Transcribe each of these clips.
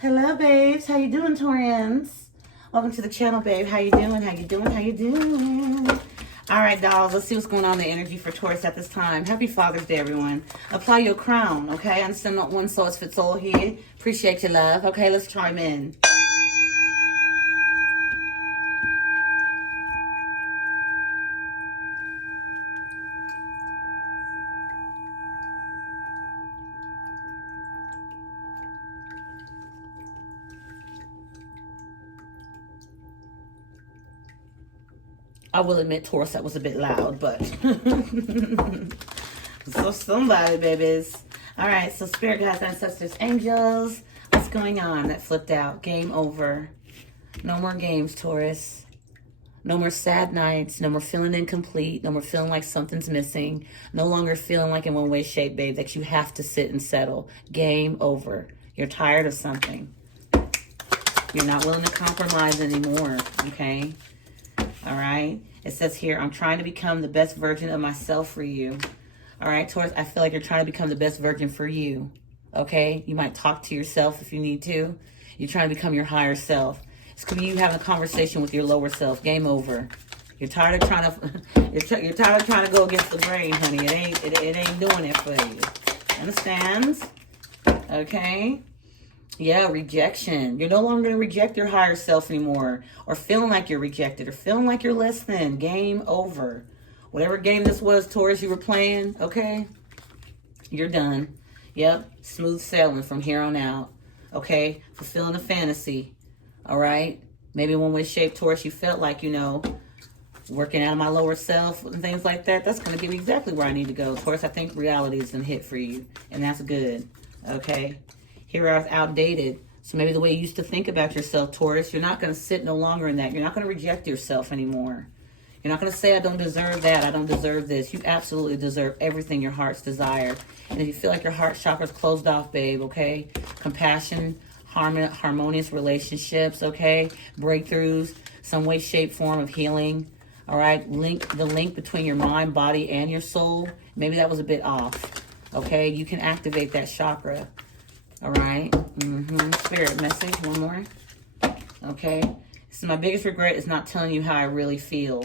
Hello, babes. How you doing, Taurians? Welcome to the channel, babe. How you doing? How you doing? How you doing? All right, dolls. Let's see what's going on in the energy for Taurus at this time. Happy Father's Day, everyone. Apply your crown, okay? I understand not one size fits all here. Appreciate your love. Okay, let's chime in. I will admit, Taurus, that was a bit loud, but so somebody, babies. All right, so spirit guides, ancestors, angels. What's going on? That flipped out. Game over. No more games, Taurus. No more sad nights. No more feeling incomplete. No more feeling like something's missing. No longer feeling like in one way, shape, babe, that you have to sit and settle. Game over. You're tired of something. You're not willing to compromise anymore, okay? All right. It says here, I'm trying to become the best version of myself for you. All right, Taurus, I feel like you're trying to become the best version for you. Okay? You might talk to yourself if you need to. You're trying to become your higher self. It's could be you having a conversation with your lower self. Game over. You're tired of trying to you're tired of trying to go against the grain, honey. It ain't doing it for you. Understand? Okay? Yeah, rejection. You're no longer going to reject your higher self anymore, or feeling like you're rejected, or feeling like you're less than. Game over. Whatever game this was, Taurus, you were playing, okay? You're done. Yep, smooth sailing from here on out, okay? Fulfilling a fantasy, all right? Maybe one way, shape, Taurus, you felt like, you know, working out of my lower self and things like that. That's going to give me exactly where I need to go. Taurus, I think reality is going to hit for you, and that's good, okay? Here are outdated. So maybe the way you used to think about yourself, Taurus, you're not going to sit no longer in that. You're not going to reject yourself anymore. You're not going to say, I don't deserve that. I don't deserve this. You absolutely deserve everything your heart's desire. And if you feel like your heart chakra's closed off, babe, okay? Compassion, harmonious relationships, okay? Breakthroughs, some way, shape, form of healing, all right? The link between your mind, body, and your soul. Maybe that was a bit off, okay? You can activate that chakra. All right. Spirit message. One more. Okay. So my biggest regret is not telling you how I really feel.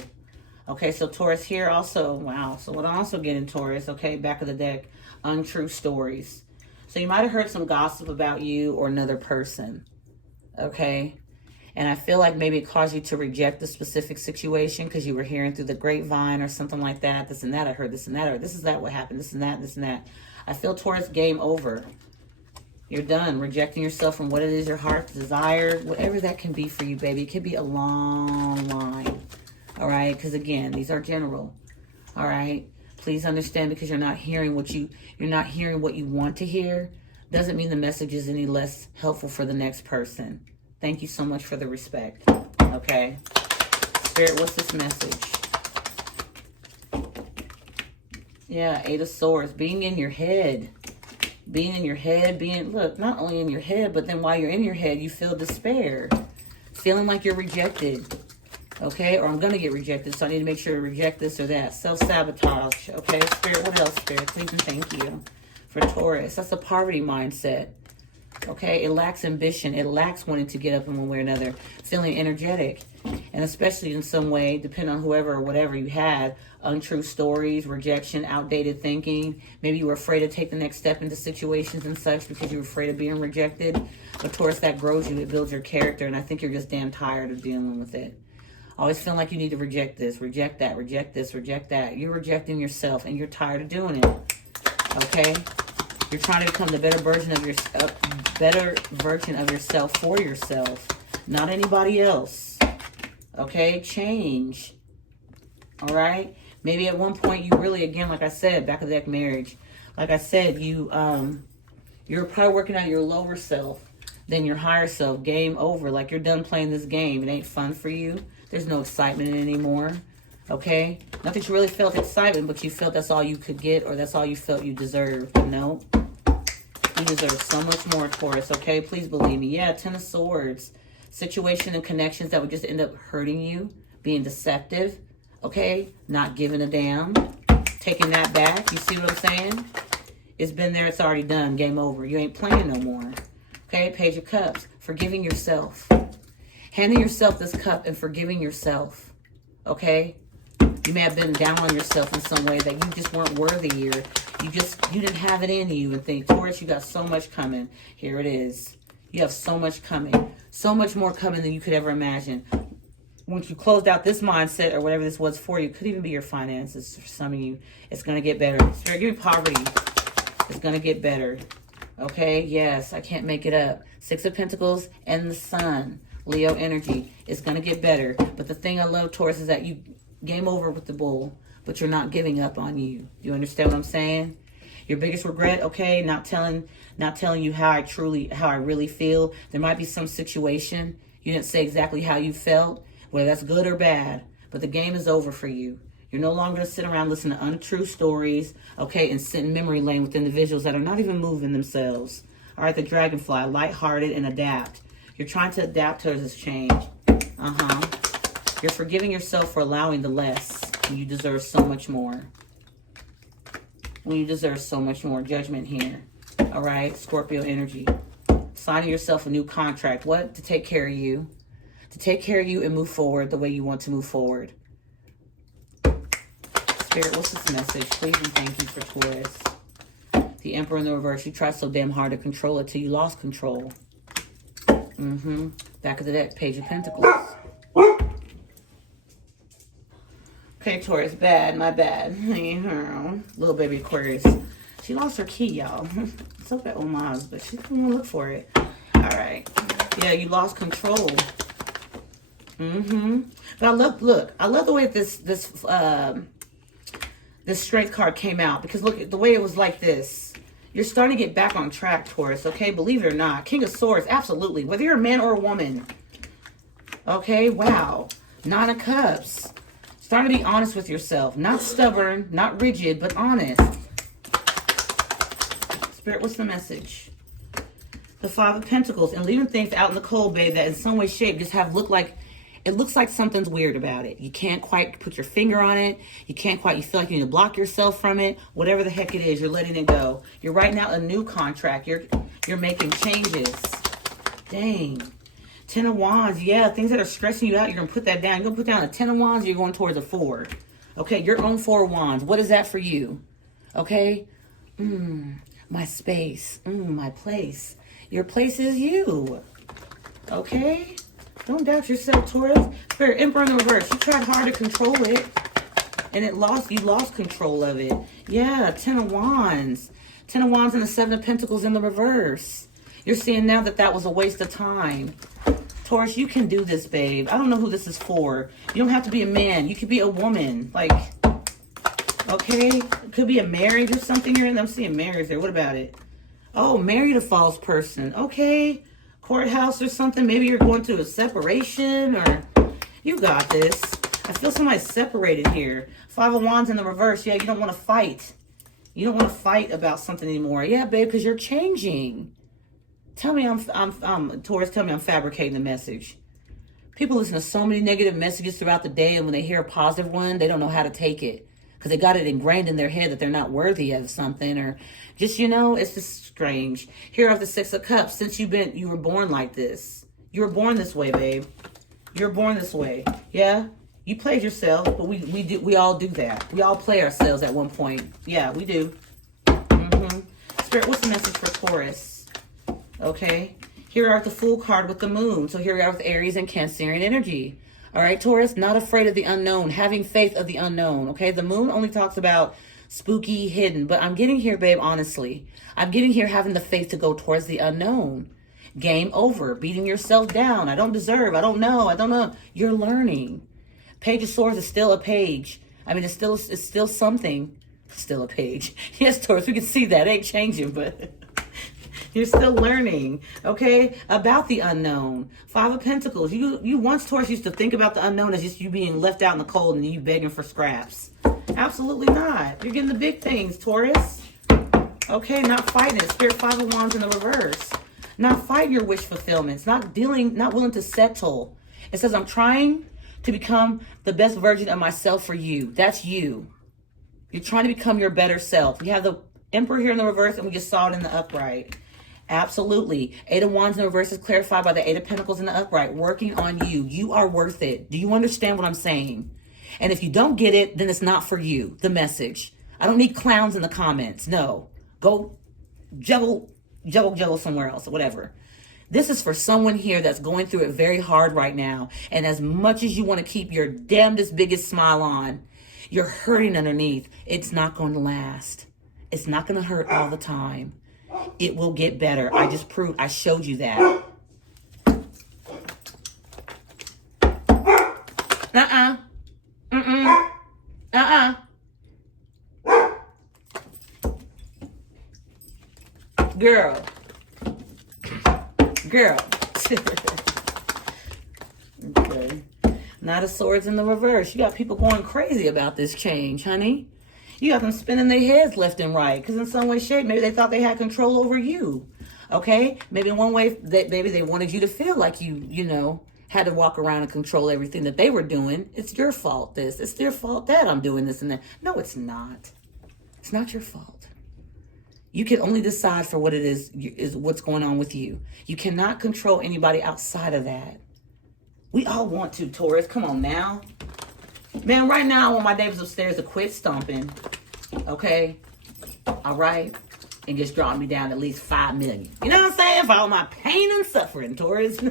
Okay. So Taurus here also. Wow. So what I also get in Taurus. Okay. Back of the deck. Untrue stories. So you might have heard some gossip about you or another person. Okay. And I feel like maybe it caused you to reject the specific situation because you were hearing through the grapevine or something like that. This and that. I heard this and that. Or this is that what happened. This and that. This and that. I feel Taurus, game over. You're done rejecting yourself from what it is your heart desire, whatever that can be for you, baby. It could be a long line, all right? Because again, these are general, all right? Please understand, because you're not hearing what you want to hear, doesn't mean the message is any less helpful for the next person. Thank you so much for the respect, okay? Spirit, what's this message? Yeah, Eight of Swords, being in your head. Being in your head, look, not only in your head, but then while you're in your head, you feel despair. Feeling like you're rejected, okay? Or I'm going to get rejected, so I need to make sure to reject this or that. Self-sabotage, okay? Spirit, what else, Spirit? Please and thank you. For Taurus, that's a poverty mindset, okay? It lacks ambition. It lacks wanting to get up in one way or another. Feeling energetic. And especially in some way, depending on whoever or whatever you had, untrue stories, rejection, outdated thinking. Maybe you were afraid to take the next step into situations and such because you were afraid of being rejected. But Taurus, that grows you. It builds your character. And I think you're just damn tired of dealing with it. Always feeling like you need to reject this, reject that, reject this, reject that. You're rejecting yourself and you're tired of doing it. Okay? You're trying to become the better version of yourself for yourself. Not anybody else. Okay? Change. All right? Maybe at one point you really, again, like I said, back of the deck, marriage. Like I said, you're probably working out your lower self than your higher self. Game over. Like you're done playing this game. It ain't fun for you. There's no excitement in it anymore. Okay? Not that you really felt excitement, but you felt that's all you could get, or that's all you felt you deserved. No. You deserve so much more, Taurus. Okay? Please believe me. Yeah, Ten of Swords. Situation and connections that would just end up hurting you. Being deceptive. Okay, not giving a damn, taking that back. You see what I'm saying? It's been there, it's already done. Game over. You ain't playing no more. Okay, Page of Cups, forgiving yourself. Handing yourself this cup and forgiving yourself. Okay? You may have been down on yourself in some way that you just weren't worthy here. You didn't have it in you and think, Taurus, you got so much coming. Here it is. You have so much coming. So much more coming than you could ever imagine. Once you closed out this mindset or whatever this was for you, it could even be your finances for some of you. It's going to get better. Spirit, give me poverty. It's going to get better. Okay? Yes, I can't make it up. 6 of Pentacles and the Sun. Leo energy. It's going to get better. But the thing I love, Taurus, is that you game over with the bull, but you're not giving up on you. You understand what I'm saying? Your biggest regret, okay, not telling you how I really feel. There might be some situation you didn't say exactly how you felt, whether that's good or bad, but the game is over for you. You're no longer going to sit around listening to untrue stories, okay, and sit in memory lane with individuals that are not even moving themselves. All right, the dragonfly, lighthearted and adapt. You're trying to adapt to this change. You're forgiving yourself for allowing the less. You deserve so much more. You deserve so much more. Judgment here. All right, Scorpio energy. Signing yourself a new contract. What? To take care of you. To take care of you and move forward the way you want to move forward. Spirit, what's this message? Please and thank you for Taurus. The Emperor in the reverse. You tried so damn hard to control it till you lost control. Back of the deck, Page of Pentacles. Okay, Taurus, bad, my bad. Little baby Aquarius. She lost her key, y'all. It's up at Oma's, but she's going to look for it. All right. Yeah, you lost control. But I love the way this strength card came out, because look at the way it was like this. You're starting to get back on track, Taurus, okay? Believe it or not. King of Swords, absolutely. Whether you're a man or a woman. Okay, wow. 9 of Cups. Starting to be honest with yourself. Not stubborn, not rigid, but honest. Spirit, what's the message? The 5 of Pentacles. And leaving things out in the cold, babe, that in some way, shape, just it looks like something's weird about it. You can't quite put your finger on it. You feel like you need to block yourself from it. Whatever the heck it is, you're letting it go. You're writing out a new contract. You're making changes. Dang. 10 of Wands, yeah, things that are stressing you out, you're going to put that down. You're going to put down a 10 of Wands, you're going towards a 4. Okay, your own 4 of Wands. What is that for you? Okay? My space. My place. Your place is you. Okay? Don't doubt yourself, Taurus. Spirit, Emperor in the reverse. You tried hard to control it, and you lost control of it. Yeah, 10 of Wands. 10 of Wands and the 7 of Pentacles in the reverse. You're seeing now that was a waste of time. Taurus, you can do this, babe. I don't know who this is for. You don't have to be a man. You could be a woman. Okay? It could be a marriage or something you're in. I'm seeing marriage there. What about it? Oh, married a false person. Okay. Courthouse or something. Maybe you're going to a separation, or you got this. I feel somebody separated here. 5 of Wands in the reverse. Yeah, you don't want to fight. You don't want to fight about something anymore. Yeah, babe, because you're changing. Tell me Taurus, tell me I'm fabricating the message. People listen to so many negative messages throughout the day, and when they hear a positive one, they don't know how to take it, because they got it ingrained in their head that they're not worthy of something, or just, it's just strange. Here are the 6 of Cups. Since you were born like this. You were born this way, babe. You're born this way. Yeah? You played yourself, but we all do that. We all play ourselves at one point. Yeah, we do. Spirit, what's the message for Taurus? Okay, here are the Fool card with the Moon. So here we are with Aries and Cancerian energy. All right, Taurus, not afraid of the unknown, having faith of the unknown. Okay, the Moon only talks about spooky, hidden, but I'm getting here, babe, honestly. I'm getting here having the faith to go towards the unknown. Game over, beating yourself down. I don't deserve, I don't know. You're learning. Page of Swords is still a page. I mean, it's still something. Still a page. Yes, Taurus, we can see that. It ain't changing, but... You're still learning, okay, about the unknown. 5 of Pentacles. You once, Taurus, used to think about the unknown as just you being left out in the cold and you begging for scraps. Absolutely not. You're getting the big things, Taurus. Okay, not fighting it. Spirit, 5 of Wands in the reverse. Not fighting your wish fulfillments. Not willing to settle. It says, I'm trying to become the best version of myself for you. That's you. You're trying to become your better self. We have the Emperor here in the reverse, and we just saw it in the upright. Absolutely. Eight of Wands in the reverse is clarified by the Eight of Pentacles in the upright. Working on you. You are worth it. Do you understand what I'm saying? And if you don't get it, then it's not for you. The message. I don't need clowns in the comments. No. Go juggle somewhere else or whatever. This is for someone here that's going through it very hard right now. And as much as you want to keep your damnedest biggest smile on, you're hurting underneath. It's not going to last. It's not going to hurt all the time. It will get better. I showed you that. Girl. Okay. Knight of Swords in the reverse. You got people going crazy about this change, honey. You got them spinning their heads left and right because in some way, shape, maybe they thought they had control over you. Okay? Maybe in one way, maybe they wanted you to feel like you had to walk around and control everything that they were doing. It's your fault this. It's their fault that I'm doing this and that. No, it's not. It's not your fault. You can only decide for what it is what's going on with you. You cannot control anybody outside of that. We all want to, Taurus. Come on now. Man, right now I want my neighbors upstairs to quit stomping. Okay? All right? And just drop me down at least 5 million. You know what I'm saying? For all my pain and suffering, Taurus.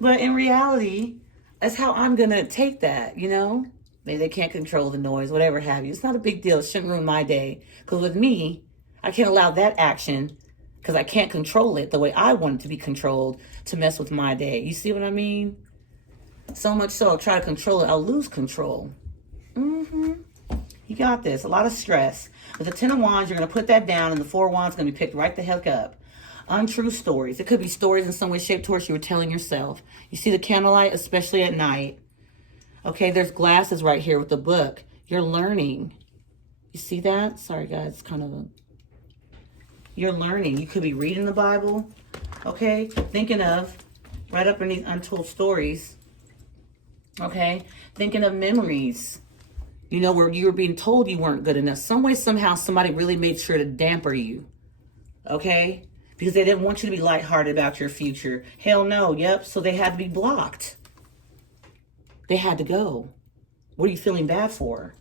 But in reality, that's how I'm going to take that, Maybe they can't control the noise, whatever have you. It's not a big deal. It shouldn't ruin my day. Because with me, I can't allow that action, because I can't control it the way I want it to be controlled, to mess with my day. You see what I mean? So much so, I'll try to control it, I'll lose control. You got this. A lot of stress. With the Ten of Wands, you're going to put that down, and the Four of Wands is going to be picked right the heck up. Untrue stories. It could be stories in some way, shape, Taurus, you were telling yourself. You see the candlelight, especially at night. Okay, there's glasses right here with the book. You're learning. You see that? Sorry, guys. It's kind of You're learning. You could be reading the Bible. Okay? Thinking of, right up underneath untold stories. Okay? Thinking of memories. Where you were being told you weren't good enough. Some way, somehow, somebody really made sure to damper you. Okay? Because they didn't want you to be lighthearted about your future. Hell no. Yep. So they had to be blocked. They had to go. What are you feeling bad for?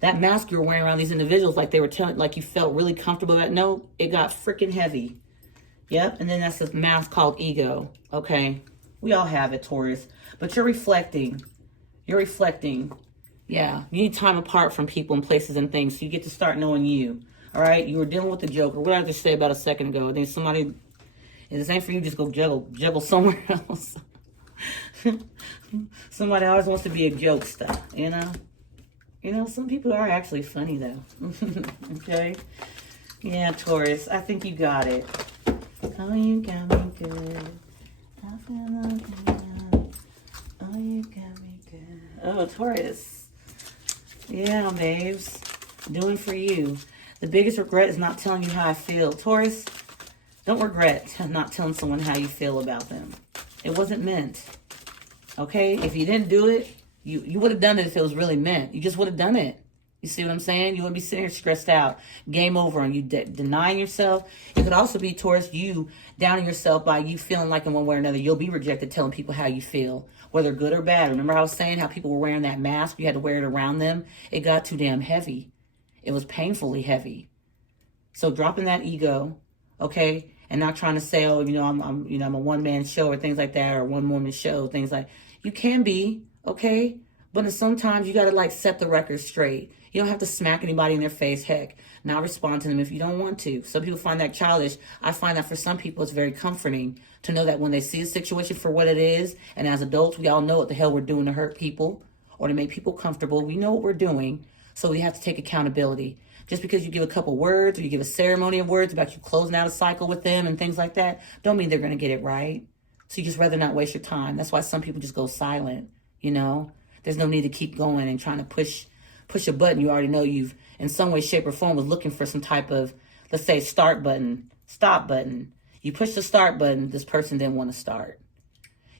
That mask you were wearing around these individuals, like they were telling, like you felt really comfortable about. No, it got freaking heavy. Yep. And then that's this mask called ego. Okay. We all have it, Taurus. But you're reflecting. You're reflecting. Yeah. You need time apart from people and places and things so you get to start knowing you. All right. You were dealing with the Joker. What did I just say about a second ago? I think somebody, if this ain't for you, just go juggle somewhere else. Somebody always wants to be a jokester, some people are actually funny though. Okay. Yeah, Taurus, I think you got it. Oh, you got me good. I feel like good. Oh, you got me good. Oh, Taurus. Yeah, babes. Doing for you. The biggest regret is not telling you how I feel. Taurus, don't regret not telling someone how you feel about them. It wasn't meant. Okay? If you didn't do it, you would have done it if it was really meant. You just would have done it. You see what I'm saying? You wouldn't be sitting here stressed out. Game over and you denying yourself. It could also be towards you downing yourself by you feeling like in one way or another you'll be rejected telling people how you feel, whether good or bad. Remember I was saying how people were wearing that mask? You had to wear it around them. It got too damn heavy. It was painfully heavy. So dropping that ego, okay? And not trying to say, oh, I'm a one-man show or things like that, or one-woman show, things like. You can be, okay? But sometimes you got to, set the record straight. You don't have to smack anybody in their face. Heck, not respond to them if you don't want to. Some people find that childish. I find that for some people it's very comforting to know that when they see a situation for what it is, and as adults, we all know what the hell we're doing to hurt people or to make people comfortable. We know what we're doing, so we have to take accountability. Just because you give a couple words or you give a ceremony of words about you closing out a cycle with them and things like that, don't mean they're going to get it right. So you just rather not waste your time. That's why some people just go silent, There's no need to keep going and trying to push a button you already know you've, in some way, shape, or form, was looking for some type of, let's say, start button, stop button. You push the start button, this person didn't want to start.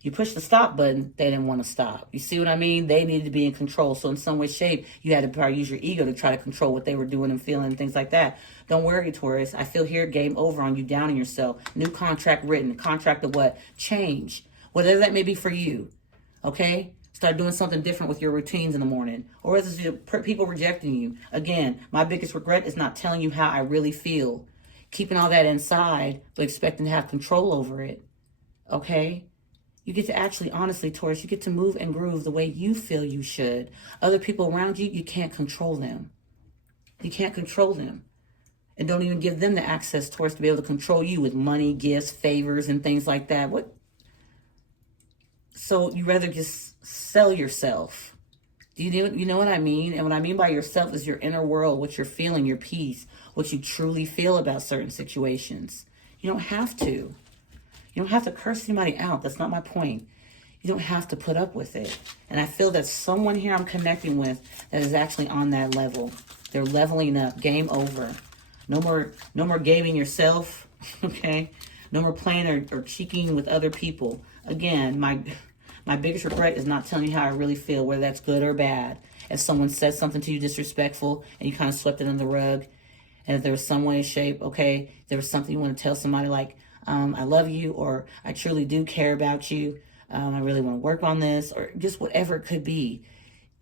You push the stop button, they didn't want to stop. You see what I mean? They needed to be in control. So in some way, shape, you had to probably use your ego to try to control what they were doing and feeling and things like that. Don't worry, Taurus. I feel here, game over on you, downing yourself. New contract written. Contract of what? Change. Whatever that may be for you. Okay? Start doing something different with your routines in the morning. Or is it people rejecting you? Again, my biggest regret is not telling you how I really feel. Keeping all that inside, but expecting to have control over it. Okay? You get to actually, honestly, Taurus, you get to move and groove the way you feel you should. Other people around you, you can't control them. You can't control them. And don't even give them the access, Taurus, to be able to control you with money, gifts, favors, and things like that. What? So you rather just sell yourself. You know what I mean? And what I mean by yourself is your inner world, what you're feeling, your peace, what you truly feel about certain situations. You don't have to. You don't have to curse anybody out. That's not my point. You don't have to put up with it. And I feel that someone here I'm connecting with that is actually on that level. They're leveling up. Game over. No more gaming yourself. Okay? No more playing or cheeking with other people. Again, my biggest regret is not telling you how I really feel, whether that's good or bad. If someone said something to you disrespectful and you kind of swept it under the rug, and if there was some way, shape, okay, there was something you want to tell somebody like, I love you, or I truly do care about you. I really want to work on this, or just whatever it could be.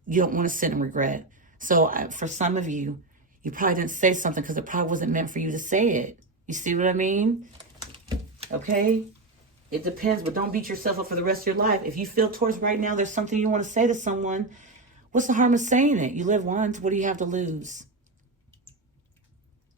You don't want to sit in regret. So for some of you, you probably didn't say something because it probably wasn't meant for you to say it. You see what I mean? Okay? It depends, but don't beat yourself up for the rest of your life. If you feel towards right now there's something you want to say to someone, what's the harm of saying it? You live once. What do you have to lose?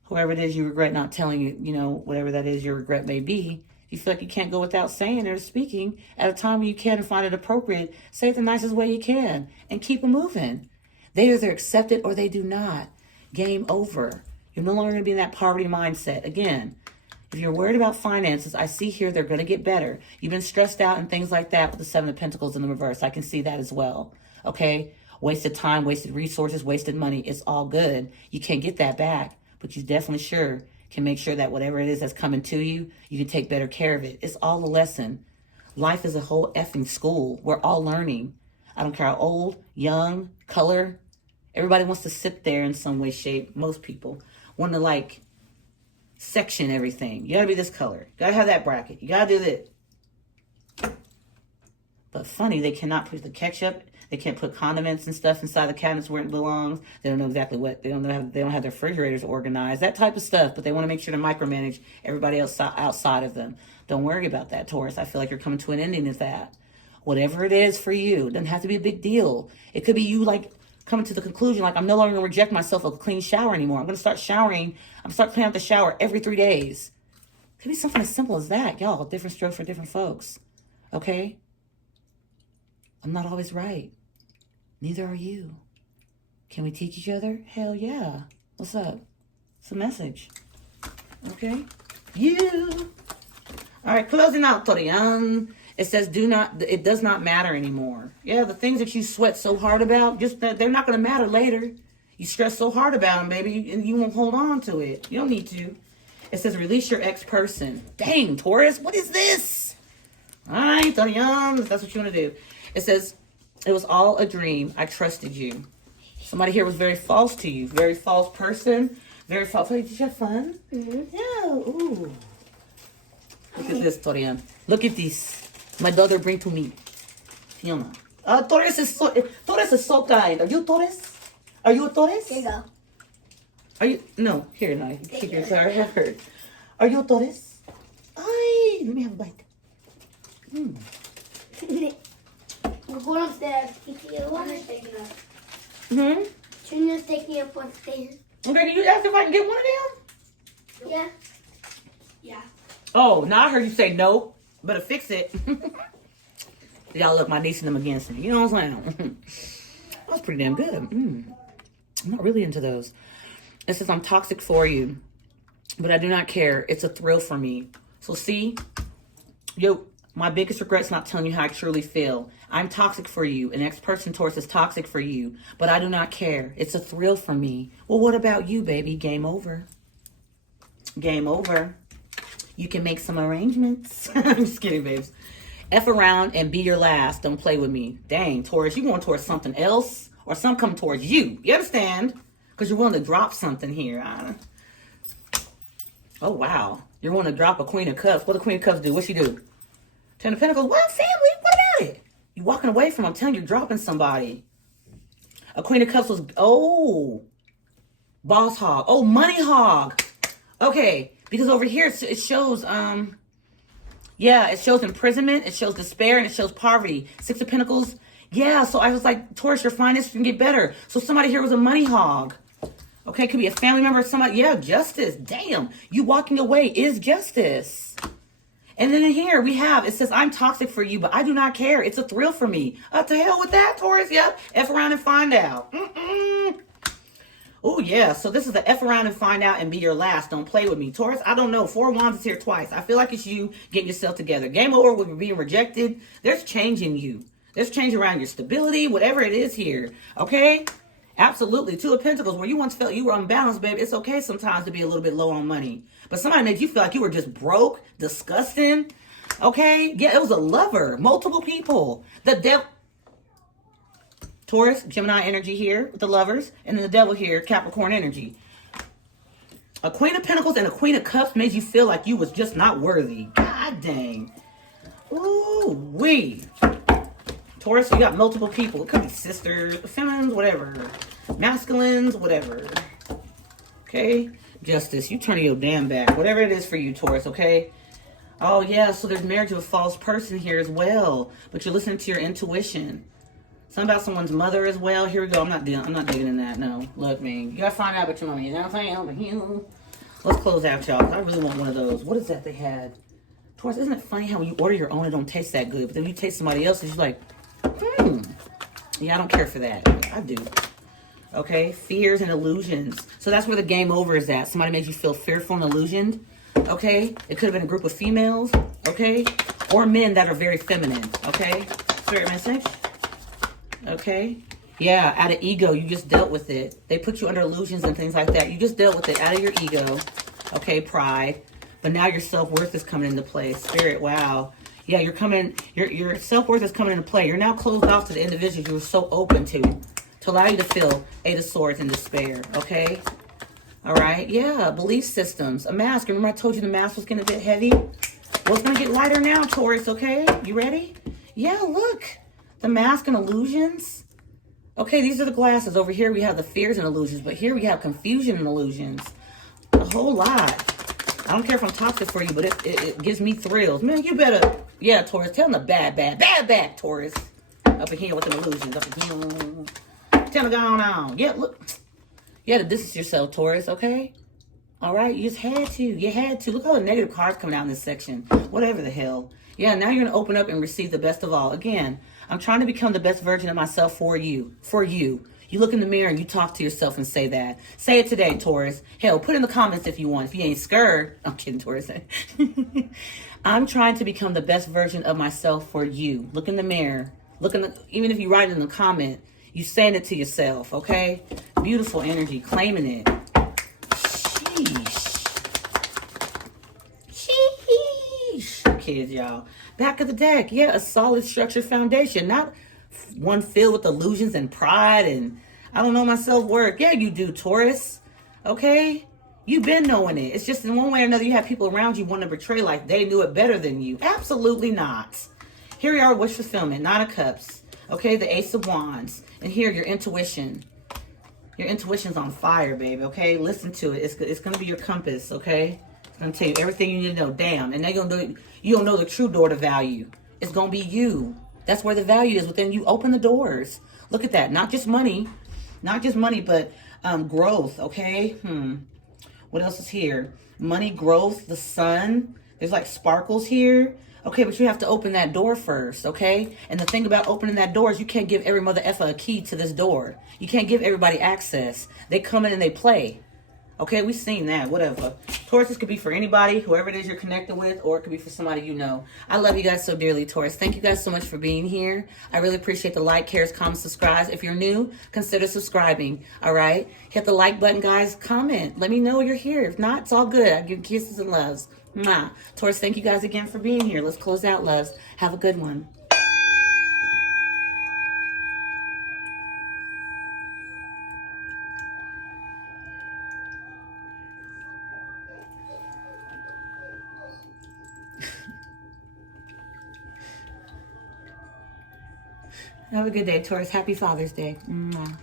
Whoever it is you regret not telling you, whatever that is your regret may be, if you feel like you can't go without saying or speaking at a time when you can and find it appropriate, say it the nicest way you can and keep it moving. They either accept it or they do not. Game over. You're no longer going to be in that poverty mindset. Again, if you're worried about finances, I see here they're going to get better. You've been stressed out and things like that with the Seven of Pentacles in the reverse. I can see that as well. Okay? Wasted time, wasted resources, wasted money. It's all good. You can't get that back. But you definitely sure can make sure that whatever it is that's coming to you, you can take better care of it. It's all a lesson. Life is a whole effing school. We're all learning. I don't care how old, young, color. Everybody wants to sit there in some way, shape. Most people want to section everything. You gotta be this color. You gotta have that bracket. You gotta do this. But funny, they cannot put the ketchup. They can't put condiments and stuff inside the cabinets where it belongs. They don't know exactly what. They don't have their refrigerators organized. That type of stuff. But they want to make sure to micromanage everybody else outside of them. Don't worry about that, Taurus. I feel like you're coming to an ending of that. Whatever it is for you, it doesn't have to be a big deal. It could be you coming to the conclusion I'm no longer going to reject myself a clean shower anymore. I'm going to start showering. I'm going to start cleaning out the shower every 3 days. It could be something as simple as that, y'all. Different stroke for different folks. Okay? I'm not always right. Neither are you. Can we teach each other? Hell yeah. What's up? It's a message. Okay? You. All right, closing out, Torian. It says, it does not matter anymore. Yeah, the things that you sweat so hard about, they're not going to matter later. You stress so hard about them, baby, and you won't hold on to it. You don't need to. It says, release your ex-person. Dang, Taurus, what is this? All right, Torian, if that's what you want to do. It says, it was all a dream. I trusted you. Somebody here was very false to you. Very false person. Very false. Hey, did you have fun? Mm-hmm. Yeah. Ooh. Look at this, Torian. Look at this. My daughter bring to me. Fiona. Taurus is so kind. Are you Taurus? Are you a Taurus? Here you go. Are you? No. Here, no. Keep your sorry. I have heard. Are you a Taurus? Ay, let me have a bite. We're going upstairs. Junior's taking us. Junior's taking up on stage. Okay, can you ask if I can get one of them? Yeah. Yeah. Oh, now I heard you say no. Better fix it. Y'all look, my niece and them against me. You know what I'm saying? That was pretty damn good. I'm not really into those. It says, I'm toxic for you, but I do not care. It's a thrill for me. So see, my biggest regret is not telling you how I truly feel. I'm toxic for you. An ex-person, Taurus, is toxic for you, but I do not care. It's a thrill for me. Well, what about you, baby? Game over. Game over. You can make some arrangements. I'm just kidding, babes. F around and be your last. Don't play with me. Dang, Taurus, you going towards something else or something coming towards you. You understand? Because you're willing to drop something here. Oh, wow. You're willing to drop a Queen of Cups. What the Queen of Cups do? What she do? Ten of Pentacles. What, family? What about it? You walking away from, I'm telling you, you're dropping somebody. A Queen of Cups was, oh, boss hog. Oh, money hog. Okay, because over here it shows, yeah, it shows imprisonment, it shows despair, and it shows poverty. Six of Pentacles. Yeah, so I was like, Taurus, your finances can get better. So somebody here was a money hog. Okay, could be a family member or somebody. Yeah, justice. Damn, you walking away is justice. And then in here we have, it says, I'm toxic for you, but I do not care. It's a thrill for me. Up to hell with that, Taurus. Yep, F around and find out. Oh, yeah. So this is the F around and find out and be your last. Don't play with me. Taurus, I don't know. Four of Wands is here twice. I feel like it's you getting yourself together. Game over with being rejected. There's change in you. There's change around your stability, whatever it is here. Okay? Absolutely. Two of Pentacles, where you once felt you were unbalanced, baby. It's okay sometimes to be a little bit low on money. But somebody made you feel like you were just broke, disgusting. Okay? Yeah, it was a lover. Multiple people. The devil. Taurus, Gemini energy here with the lovers. And then the devil here, Capricorn energy. A Queen of Pentacles and a Queen of Cups made you feel like you was just not worthy. God dang. Ooh, wee. Taurus, you got multiple people. It could be sisters, feminines, whatever. Masculines, whatever. Okay? Justice, you turning your damn back. Whatever it is for you, Taurus, okay? Oh, yeah, so there's marriage of a false person here as well. But you're listening to your intuition. Something about someone's mother as well. Here we go. I'm not digging in that. No. Look, man. You got to find out about your mommy. You know what I'm saying? Let's close out, y'all. I really want one of those. What is that they had? Taurus, isn't it funny how when you order your own, it don't taste that good. But then you taste somebody else's, you're like, yeah, I don't care for that. I do. Okay? Fears and illusions. So that's where the game over is at. Somebody made you feel fearful and illusioned. Okay? It could have been a group of females. Okay? Or men that are very feminine. Okay? Spirit message. Okay? Yeah, out of ego, you just dealt with it. They put you under illusions and things like that. You just dealt with it out of your ego. Okay, pride. But now your self-worth is coming into play. Spirit, wow. Yeah, you're coming, your self-worth is coming into play. You're now closed off to the individuals you were so open to allow you to feel Eight of Swords and despair. Okay? All right? Yeah, belief systems. A mask. Remember I told you the mask was getting a bit heavy? Well, it's going to get lighter now, Taurus, okay? You ready? Yeah, look. The mask and illusions. Okay, these are the glasses. Over here we have the fears and illusions, but here we have confusion and illusions. A whole lot. I don't care if I'm toxic for you, but it gives me thrills. Man, you better, yeah, Taurus, tell them the bad, Taurus. Up in here with the illusions. Up in here. Tell them to go on. Yeah, look. You had to distance yourself, Taurus, okay? All right, you just had to. You had to. Look all the negative cards coming out in this section. Whatever the hell. Yeah, now you're going to open up and receive the best of all. Again, I'm trying to become the best version of myself for you. For you. You look in the mirror and you talk to yourself and say that. Say it today, Taurus. Hell, put in the comments if you want. If you ain't scared. I'm kidding, Taurus. I'm trying to become the best version of myself for you. Look in the mirror. Look in the, even if you write it in the comment, you saying it to yourself, okay? Beautiful energy. Claiming it. Sheesh. Kids, y'all. Back of the deck. Yeah, a solid structured foundation. Not one filled with illusions and pride and I don't know my self-worth. Yeah, you do, Taurus. Okay? You've been knowing it. It's just in one way or another you have people around you want to portray like they knew it better than you. Absolutely not. Here we are, wish fulfillment. Nine of Cups. Okay, the Ace of Wands. And here, your intuition. Your intuition's on fire, baby, okay? Listen to it. It's going to be your compass, okay? It's going to tell you everything you need to know. Damn. And then you don't know the true door to value. It's going to be you. That's where the value is within you. Open the doors. Look at that. Not just money. Not just money, but growth, okay? What else is here? Money, growth, the sun. There's like sparkles here. Okay, but you have to open that door first, okay? And the thing about opening that door is you can't give every mother effer a key to this door. You can't give everybody access. They come in and they play. Okay, we've seen that, whatever. Taurus, this could be for anybody, whoever it is you're connected with, or it could be for somebody you know. I love you guys so dearly, Taurus. Thank you guys so much for being here. I really appreciate the like, cares, comments, subscribes. If you're new, consider subscribing, all right? Hit the like button, guys. Comment. Let me know you're here. If not, it's all good. I give kisses and loves. Mwah. Taurus, thank you guys again for being here. Let's close out, loves. Have a good one. Have a good day, Taurus. Happy Father's Day. Mwah.